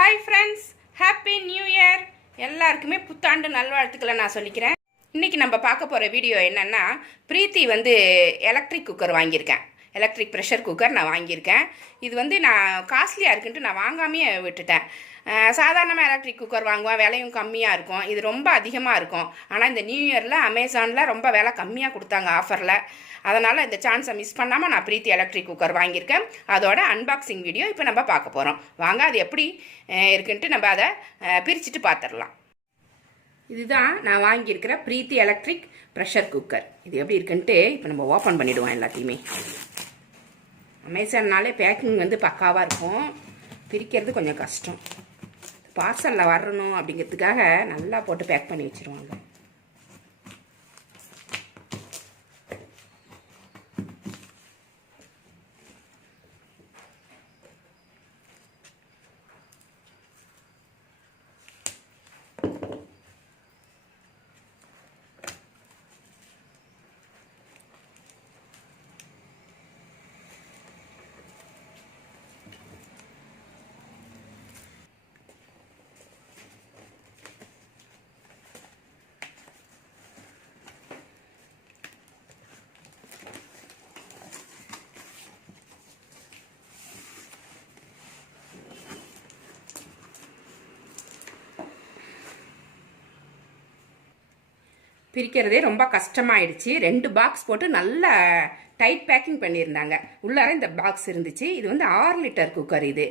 Hi friends, happy new year. எல்லாருக்குமே புத்தாண்டு நல்வாழ்த்துக்களை நான் சொல்லிக்கிறேன். இன்றைக்கி நம்ம பார்க்க போகிற வீடியோ என்னென்னா, பிரீத்தி எலக்ட்ரிக் குக்கர் வாங்கியிருக்கேன். எலக்ட்ரிக் ப்ரெஷர் குக்கர் நான் வாங்கியிருக்கேன். இது நான் காஸ்ட்லியாக இருக்குன்ட்டு நான் வாங்காமே விட்டுட்டேன். சாதாரணமாக எலக்ட்ரிக் குக்கர் வாங்குவேன், விலையும் கம்மியாக இருக்கும். இது ரொம்ப அதிகமாக இருக்கும். ஆனால் இந்த நியூ இயரில் அமேசானில் ரொம்ப விலை கம்மியாக கொடுத்தாங்க ஆஃபரில். அதனால் இந்த சான்ஸை மிஸ் பண்ணாமல் நான் பிரீத்தி எலக்ட்ரிக் குக்கர் வாங்கியிருக்கேன். அதோட அன்பாக்சிங் வீடியோ இப்போ நம்ம பார்க்க போகிறோம். வாங்க, அது எப்படி இருக்குன்ட்டு நம்ம அதை பிரிச்சுட்டு பார்த்துடலாம். இதுதான் நான் வாங்கியிருக்கிற பிரீத்தி எலக்ட்ரிக் ப்ரெஷர் குக்கர். இது எப்படி இருக்குன்ட்டு இப்போ நம்ம ஓப்பன் பண்ணிவிடுவோம். எல்லாத்தையுமே அமேசான்னாலே பேக்கிங் பக்காவாக இருக்கும். பிரிக்கிறது கொஞ்சம் கஷ்டம். பார்சலில் வரணும் அப்படிங்கிறதுக்காக நல்லா போட்டு பேக் பண்ணி வச்சுருவாங்க. பிரிக்கிறதே ரொம்ப கஷ்டமாயிடுச்சு. 2 பாக்ஸ் போட்டு நல்லா டைட் பேக்கிங் பண்ணியிருந்தாங்க. உள்ளார இந்த பாக்ஸ் இருந்துச்சு. இது 6 லிட்டர் குக்கர். இது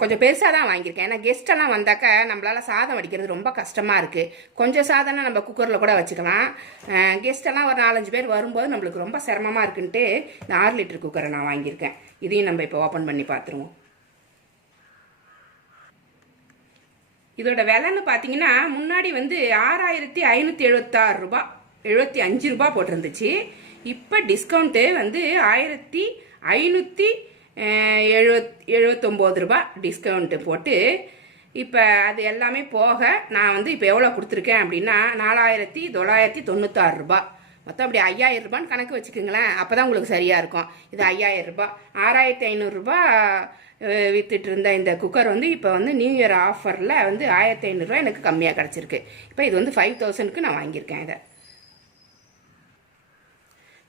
கொஞ்சம் பெருசாக தான் வாங்கியிருக்கேன். ஏன்னா கெஸ்டெல்லாம் வந்தாக்கா நம்மளால் சாதம் வடிக்கிறது ரொம்ப கஷ்டமாக இருக்குது. கொஞ்சம் சாதம்னா நம்ம குக்கரில் கூட வச்சுக்கலாம். கெஸ்டெல்லாம் ஒரு 4-5 பேர் வரும்போது நம்மளுக்கு ரொம்ப சிரமமாக இருக்குன்ட்டு இந்த 6 லிட்டர் குக்கரை நான் வாங்கியிருக்கேன். இதையும் நம்ம இப்போ ஓப்பன் பண்ணி பார்த்துருவோம். இதோட விலைன்னு பார்த்தீங்கன்னா, முன்னாடி 6576 ரூபா 75 ரூபா போட்டிருந்துச்சு. இப்போ டிஸ்கவுண்ட்டு 1579 ரூபா டிஸ்கவுண்ட்டு போட்டு இப்போ அது எல்லாமே போக நான் இப்போ எவ்வளோ கொடுத்துருக்கேன் அப்படின்னா 4996 ரூபா. மொத்தம் அப்படி 5000 ரூபான்னு கணக்கு வச்சுக்கோங்களேன். அப்போ தான் உங்களுக்கு சரியாக இருக்கும். இது 5000 ரூபா. 6500 ரூபா வித்துட்டு இருந்த இந்த குக்கர் இப்போ நியூ இயர் ஆஃபரில் 1500 ரூபா எனக்கு கம்மியாக கிடச்சிருக்கு. இப்போ இது 5000க்கு நான் வாங்கியிருக்கேன். இதை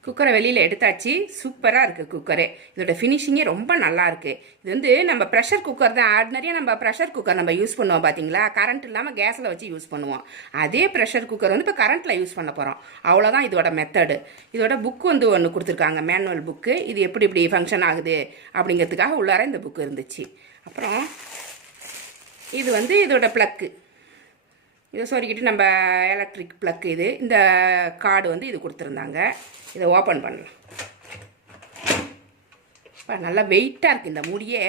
குக்கரை வெளியில் எடுத்தாச்சு. சூப்பராக இருக்குது குக்கரு. இதோட ஃபினிஷிங்கே ரொம்ப நல்லா இருக்குது. இது நம்ம ப்ரெஷர் குக்கர் தான். ஆர்டினரியாக நம்ம ப்ரெஷர் குக்கர் நம்ம யூஸ் பண்ணுவோம் பார்த்தீங்களா, கரண்ட் இல்லாமல் கேஸில் வச்சு யூஸ் பண்ணுவோம். அதே ப்ரெஷர் குக்கர் இப்போ கரண்ட்டில் யூஸ் பண்ண போகிறோம். அவ்வளோதான் இதோட மெத்தடு. இதோட புக்கு ஒன்று கொடுத்துருக்காங்க, மேனுவல் புக்கு. இது எப்படி ஃபங்க்ஷன் ஆகுது அப்படிங்கிறதுக்காக உள்ளார இந்த புக்கு இருந்துச்சு. அப்புறம் இது இதோட ப்ளக்கு. இதை சொருக்கிட்டு நம்ம எலக்ட்ரிக் ப்ளக். இந்த கார்டு இது கொடுத்துருந்தாங்க. இதை ஓப்பன் பண்ணலாம். நல்லா வெயிட்டாக இருக்குது இந்த மூடியே.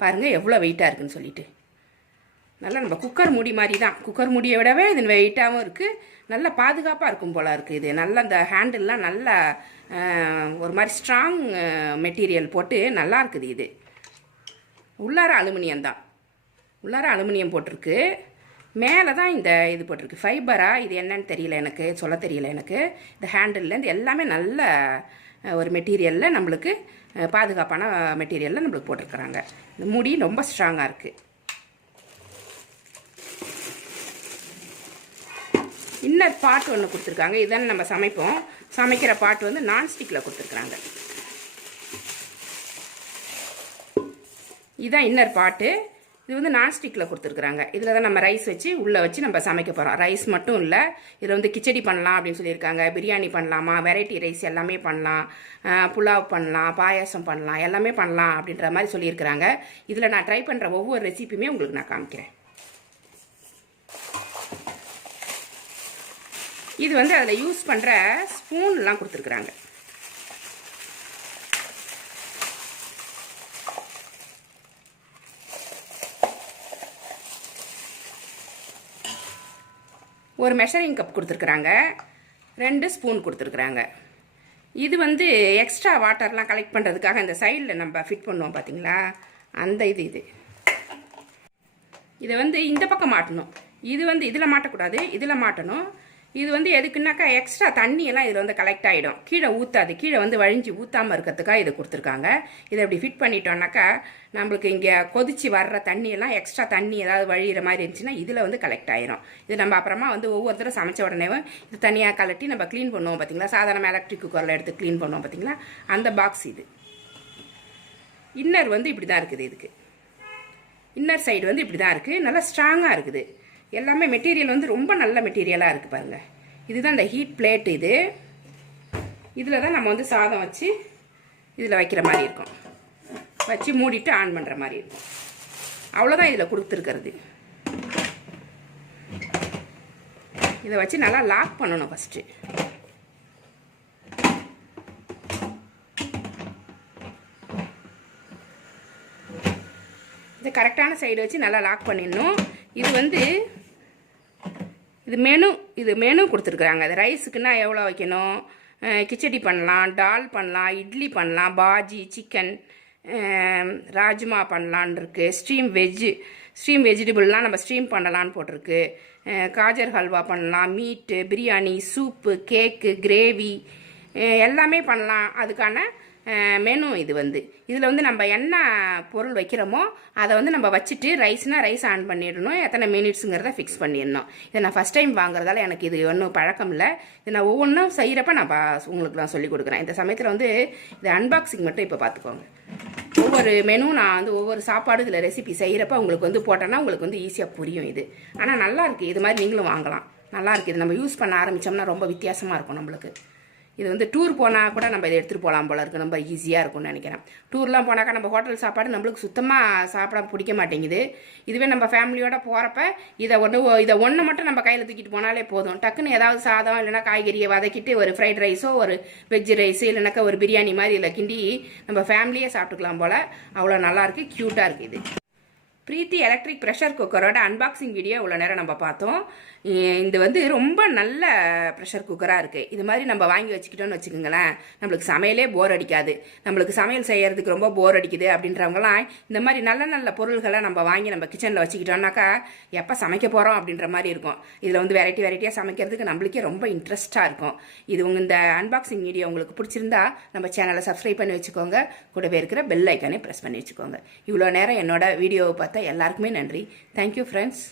பாருங்கள் எவ்வளோ வெயிட்டாக இருக்குதுன்னு சொல்லிட்டு. நல்லா நம்ம குக்கர் மூடி மாதிரி தான். குக்கர் மூடியை விடவே இது வெயிட்டாகவும் இருக்குது. நல்ல பாதுகாப்பாக இருக்கும் போல் இருக்குது. இது நல்லா இந்த ஹேண்டில்லாம் நல்லா ஒரு மாதிரி ஸ்ட்ராங் மெட்டீரியல் போட்டு நல்லா இருக்குது. இது உள்ளார அலுமினியம் தான். உள்ளார அலுமினியம் போட்டிருக்கு. மேலே தான் இது போட்டிருக்கு ஃபைபரா. இது என்னன்னு தெரியல, எனக்கு சொல்ல தெரியல. எனக்கு இந்த ஹேண்டில்லேருந்து எல்லாமே நல்ல ஒரு மெட்டீரியலில் நம்மளுக்கு பாதுகாப்பான மெட்டீரியலில் நம்மளுக்கு போட்டிருக்கிறாங்க. இந்த மூடி ரொம்ப ஸ்ட்ராங்காக இருக்குது. இன்னர் பாட் ஒன்று கொடுத்துருக்காங்க. இதான நம்ம சமைக்கிற பாட் நான்ஸ்டிக்கில் கொடுத்துருக்குறாங்க. இதுதான் இன்னர் பாட்டு. இது நான்ஸ்டிக்கில் கொடுத்துருக்குறாங்க. இதில் தான் நம்ம ரைஸ் வச்சு உள்ளே வச்சு நம்ம சமைக்க போகிறோம். ரைஸ் மட்டும் இல்லை, இதில் கிச்சடி பண்ணலாம் அப்படின்னு சொல்லியிருக்காங்க. பிரியாணி பண்ணலாமா, வெரைட்டி ரைஸ் எல்லாமே பண்ணலாம், புலாவ் பண்ணலாம், பாயாசம் பண்ணலாம், எல்லாமே பண்ணலாம் அப்படின்ற மாதிரி சொல்லியிருக்கிறாங்க. இதில் நான் ட்ரை பண்ணுற ஒவ்வொரு ரெசிபியுமே உங்களுக்கு நான் காமிக்கிறேன். இது அதில் யூஸ் பண்ணுற ஸ்பூன்லாம் கொடுத்துருக்குறாங்க. ஒரு மெஷரிங் கப் கொடுத்துருக்குறாங்க. 2 ஸ்பூன் கொடுத்துருக்குறாங்க. இது எக்ஸ்ட்ரா வாட்டர்லாம் கலெக்ட் பண்ணுறதுக்காக இந்த சைடில் நம்ம ஃபிட் பண்ணுவோம் பார்த்தீங்களா, அந்த இது இதை இந்த பக்கம் மாட்டணும். இது இதில் மாட்டக்கூடாது, இதில் மாட்டணும். இது வந்து எதுக்குன்னாக்கா எக்ஸ்ட்ரா தண்ணியெல்லாம் இதில் வந்து கலெக்ட் ஆகிடும், கீழே ஊற்றாது, கீழே வந்து வழிஞ்சு ஊற்றாமல் இருக்கிறதுக்காக இதை கொடுத்துருக்காங்க. இதை இப்படி ஃபிட் பண்ணிட்டோம்னாக்கா நம்மளுக்கு இங்கே கொதிச்சு வர்ற தண்ணியெல்லாம் எக்ஸ்ட்ரா தண்ணி ஏதாவது வழிகிற மாதிரி இருந்துச்சுன்னா இதில் வந்து கலெக்ட் ஆயிரும். இது நம்ம அப்புறமா வந்து ஒவ்வொருத்தரும் சமைச்ச உடனேவும் இது தனியாக கலட்டி நம்ம க்ளீன் பண்ணுவோம் பார்த்தீங்களா, சாதாரண எலக்ட்ரிக் குக்கரில் எடுத்து க்ளீன் பண்ணுவோம் பார்த்தீங்களா, அந்த பாக்ஸ் இது. இன்னர் வந்து இப்படி தான் இருக்குது, இதுக்கு இன்னர் சைடு வந்து இப்படி தான் இருக்குது, நல்லா ஸ்ட்ராங்காக இருக்குது. எல்லாமே மெட்டீரியல் வந்து ரொம்ப நல்ல மெட்டீரியலாக இருக்குது பாருங்கள். இதுதான் இந்த ஹீட் பிளேட். இதில் தான் நம்ம வந்து சாதம் வச்சு இதில் வைக்கிற மாதிரி இருக்கும், வச்சு மூடிட்டு ஆன் பண்ணுற மாதிரி இருக்கும். அவ்வளோதான் இதில் கொடுத்துருக்கிறது. இதை வச்சு நல்லா லாக் பண்ணணும் ஃபஸ்ட்டு. இதை கரெக்டான சைடு வச்சு நல்லா லாக் பண்ணிடணும். இது வந்து இது மெனு கொடுத்துருக்குறாங்க. அது ரைஸுக்குன்னா எவ்வளோ வைக்கணும், கிச்சடி பண்ணலாம், டால் பண்ணலாம், இட்லி பண்ணலாம், பாஜி, சிக்கன், ராஜ்மா பண்ணலான் இருக்கு, ஸ்ட்ரீம் வெஜிடபிள்லாம் நம்ம ஸ்ட்ரீம் பண்ணலான்னு போட்டிருக்கு, காஜர் ஹல்வா பண்ணலாம், மீட்டு, பிரியாணி, சூப்பு, கேக்கு, கிரேவி எல்லாமே பண்ணலாம். அதுக்கான மெனு இது வந்து. இதில் வந்து நம்ம என்ன பொருள் வைக்கிறோமோ அதை வந்து நம்ம வச்சுட்டு ரைஸ்னால் ரைஸ் ஆன் பண்ணிடணும், எத்தனை மினிட்ஸுங்கிறத ஃபிக்ஸ் பண்ணிடணும். இதை நான் ஃபஸ்ட் டைம் வாங்குறதால எனக்கு இது ஒன்றும் பழக்கம் இல்லை. இதை நான் ஒவ்வொன்றும் செய்கிறப்ப நான் உங்களுக்கு நான் சொல்லிக் கொடுக்குறேன். இந்த சமயத்தில் வந்து இது அன்பாக்சிங் மட்டும் இப்போ பார்த்துக்கோங்க. ஒவ்வொரு மெனு நான் வந்து ஒவ்வொரு சாப்பாடு இதில் ரெசிபி செய்கிறப்ப உங்களுக்கு வந்து போட்டோன்னா உங்களுக்கு வந்து ஈஸியாக புரியும் இது. ஆனால் நல்லா இருக்குது, இது மாதிரி நீங்களும் வாங்கலாம், நல்லா இருக்குது. இது நம்ம யூஸ் பண்ண ஆரம்பித்தோம்னா ரொம்ப வித்தியாசமாக இருக்கும் நம்மளுக்கு. இது வந்து டூர் போனால் கூட நம்ம இதை எடுத்துகிட்டு போகலாம் போல இருக்குது, ரொம்ப ஈஸியாக இருக்கும்னு நினைக்கிறேன். டூர்லாம் போனாக்கா நம்ம ஹோட்டல் சாப்பாடு நம்மளுக்கு சுத்தமாக சாப்பிட பிடிக்க மாட்டேங்குது. இதுவே நம்ம ஃபேமிலியோடு போகிறப்ப இதை ஒன்று மட்டும் நம்ம கையில் தூக்கிட்டு போனாலே போதும். டக்குன்னு ஏதாவது சாதம் இல்லைனா காய்கறியை வதக்கிட்டு ஒரு ஃப்ரைட் ரைஸோ ஒரு வெஜ் ரைஸு இல்லைனாக்கா ஒரு பிரியாணி மாதிரி இல்லை கிண்டி நம்ம ஃபேமிலியே சாப்பிட்டுக்கலாம் போல். அவ்வளோ நல்லாயிருக்கு, க்யூட்டாக இருக்குது இது. பிரீத்தி எலக்ட்ரிக் ப்ரெஷர் குக்கரோட அன்பாக்சிங் வீடியோ இவ்வளோ நேரம் நம்ம பார்த்தோம். இது வந்து ரொம்ப நல்ல ப்ரெஷர் குக்கராக இருக்குது. இது மாதிரி நம்ம வாங்கி வச்சுக்கிட்டோன்னு வச்சுக்கோங்களேன், நம்மளுக்கு சமையலே போர் அடிக்காது. நம்மளுக்கு சமையல் செய்கிறதுக்கு ரொம்ப போர் அடிக்குது அப்படின்றவங்களாம் இந்த மாதிரி நல்ல நல்ல பொருள்களை நம்ம வாங்கி நம்ம கிச்சனில் வச்சுக்கிட்டோம்னாக்கா எப்போ சமைக்க போகிறோம் அப்படின்ற மாதிரி இருக்கும். இதில் வந்து வெரைட்டியாக சமைக்கிறதுக்கு நம்மளுக்கே ரொம்ப இன்ட்ரெஸ்ட்டாக இருக்கும். இந்த அன்பாக்சிங் வீடியோ உங்களுக்கு பிடிச்சிருந்தா நம்ம சேனலை சப்ஸ்கிரைப் பண்ணி வச்சுக்கோங்க, கூடவே இருக்கிற பெல் ஐக்கானே ப்ரெஸ் பண்ணி வச்சுக்கோங்க. இவ்வளோ நேரம் என்னோட வீடியோவை பார்த்தா எல்லாருக்குமே நன்றி. Thank you friends.